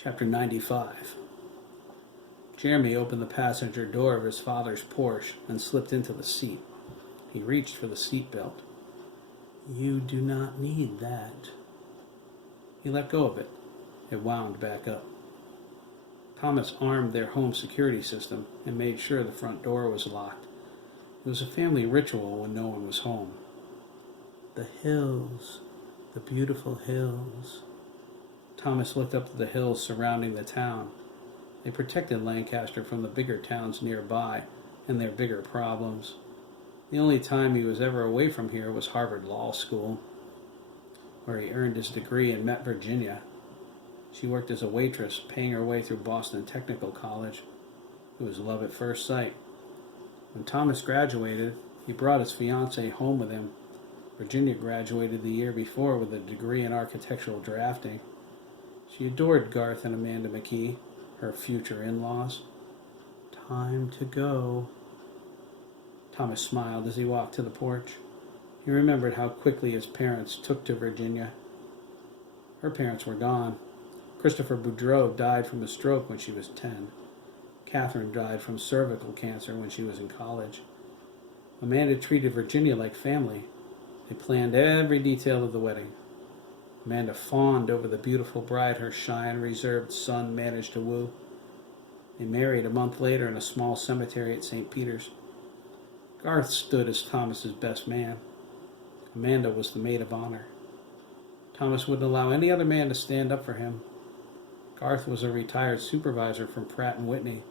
Chapter 95. Jeremy opened the passenger door of his father's Porsche and slipped into the seat. He reached for the seat belt. "You do not need that." He let go of it. It wound back up. Thomas armed their home security system and made sure the front door was locked. It was a family ritual when no one was home. The hills, the beautiful hills. Thomas looked up to the hills surrounding the town. They protected Lancaster from the bigger towns nearby and their bigger problems. The only time he was ever away from here was Harvard Law School, where he earned his degree and met Virginia. She worked as a waitress, paying her way through Boston Technical College. It was love at first sight. When Thomas graduated, he brought his fiancée home with him. Virginia graduated the year before with a degree in architectural drafting. She adored Garth and Amanda McKee, her future in-laws. Time to go. Thomas smiled as he walked to the porch. He remembered how quickly his parents took to Virginia. Her parents were gone. Christopher Boudreau died from a stroke when she was 10. Catherine died from cervical cancer when she was in college. Amanda treated Virginia like family. They planned every detail of the wedding. Amanda fawned over the beautiful bride her shy and reserved son managed to woo. They married a month later in a small cemetery at St. Peter's. Garth stood as Thomas's best man. Amanda was the maid of honor. Thomas wouldn't allow any other man to stand up for him. Garth was a retired supervisor from Pratt & Whitney.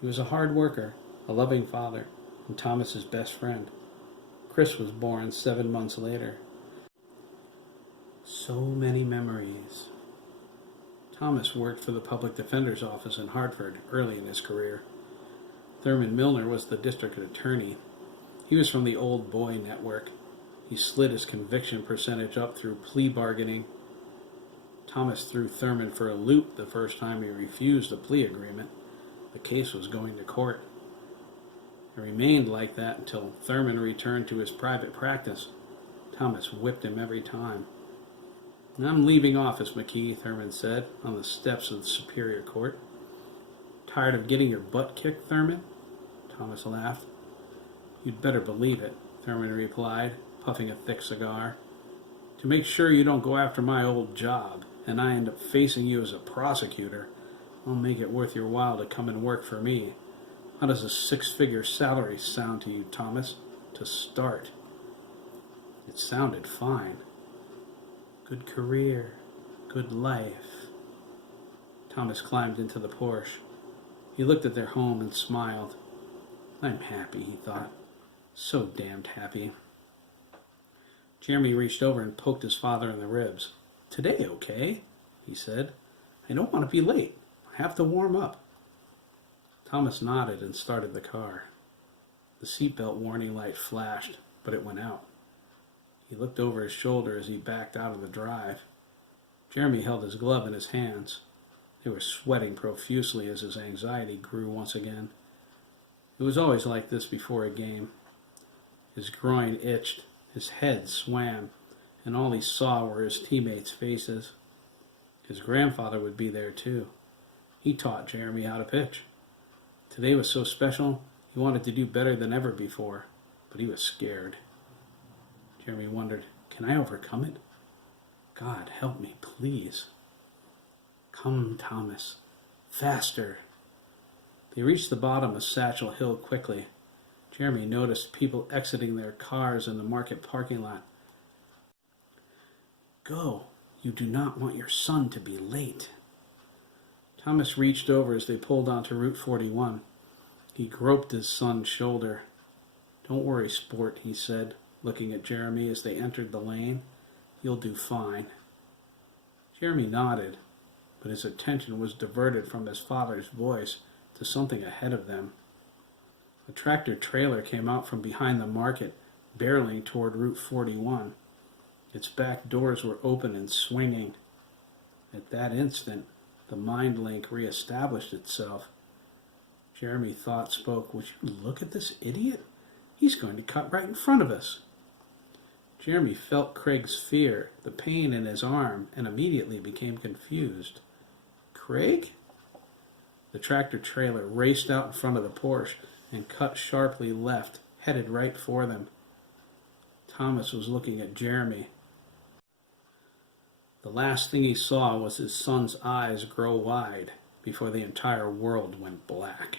He was a hard worker, a loving father, and Thomas's best friend. Chris was born 7 months later. So many memories. Thomas worked for the public defender's office in Hartford early in his career. Thurman Milner was the district attorney. He was from the old boy network. He slid his conviction percentage up through plea bargaining. Thomas threw Thurman for a loop the first time he refused a plea agreement. The case was going to court. It remained like that until Thurman returned to his private practice. Thomas whipped him every time. "I'm leaving office, McKee," Thurman said on the steps of the Superior Court. "Tired of getting your butt kicked, Thurman?" Thomas laughed. "You'd better believe it," Thurman replied, puffing a thick cigar. "To make sure you don't go after my old job, and I end up facing you as a prosecutor, I'll make it worth your while to come and work for me. How does a 6-figure salary sound to you, Thomas, to start?" It sounded fine. Good career, good life. Thomas climbed into the Porsche. He looked at their home and smiled. "I'm happy," he thought. "So damned happy." Jeremy reached over and poked his father in the ribs. "Today, okay?" he said. "I don't want to be late. I have to warm up." Thomas nodded and started the car. The seatbelt warning light flashed, but it went out. He looked over his shoulder as he backed out of the drive. Jeremy held his glove in his hands. They were sweating profusely as his anxiety grew once again. It was always like this before a game. His groin itched, his head swam, and all he saw were his teammates' faces. His grandfather would be there too. He taught Jeremy how to pitch. Today was so special, he wanted to do better than ever before, but he was scared. Jeremy wondered, can I overcome it? God, help me, please. Come, Thomas. Faster. They reached the bottom of Satchel Hill quickly. Jeremy noticed people exiting their cars in the market parking lot. Go. You do not want your son to be late. Thomas reached over as they pulled onto Route 41. He groped his son's shoulder. Don't worry, sport, he said, looking at Jeremy as they entered the lane. You'll do fine. Jeremy nodded, but his attention was diverted from his father's voice to something ahead of them. A tractor-trailer came out from behind the market, barreling toward Route 41. Its back doors were open and swinging. At that instant, the mind link reestablished itself. Jeremy thought spoke, "Would you look at this idiot? He's going to cut right in front of us." Jeremy felt Craig's fear, the pain in his arm, and immediately became confused. Craig? The tractor trailer raced out in front of the Porsche and cut sharply left, headed right for them. Thomas was looking at Jeremy. The last thing he saw was his son's eyes grow wide before the entire world went black.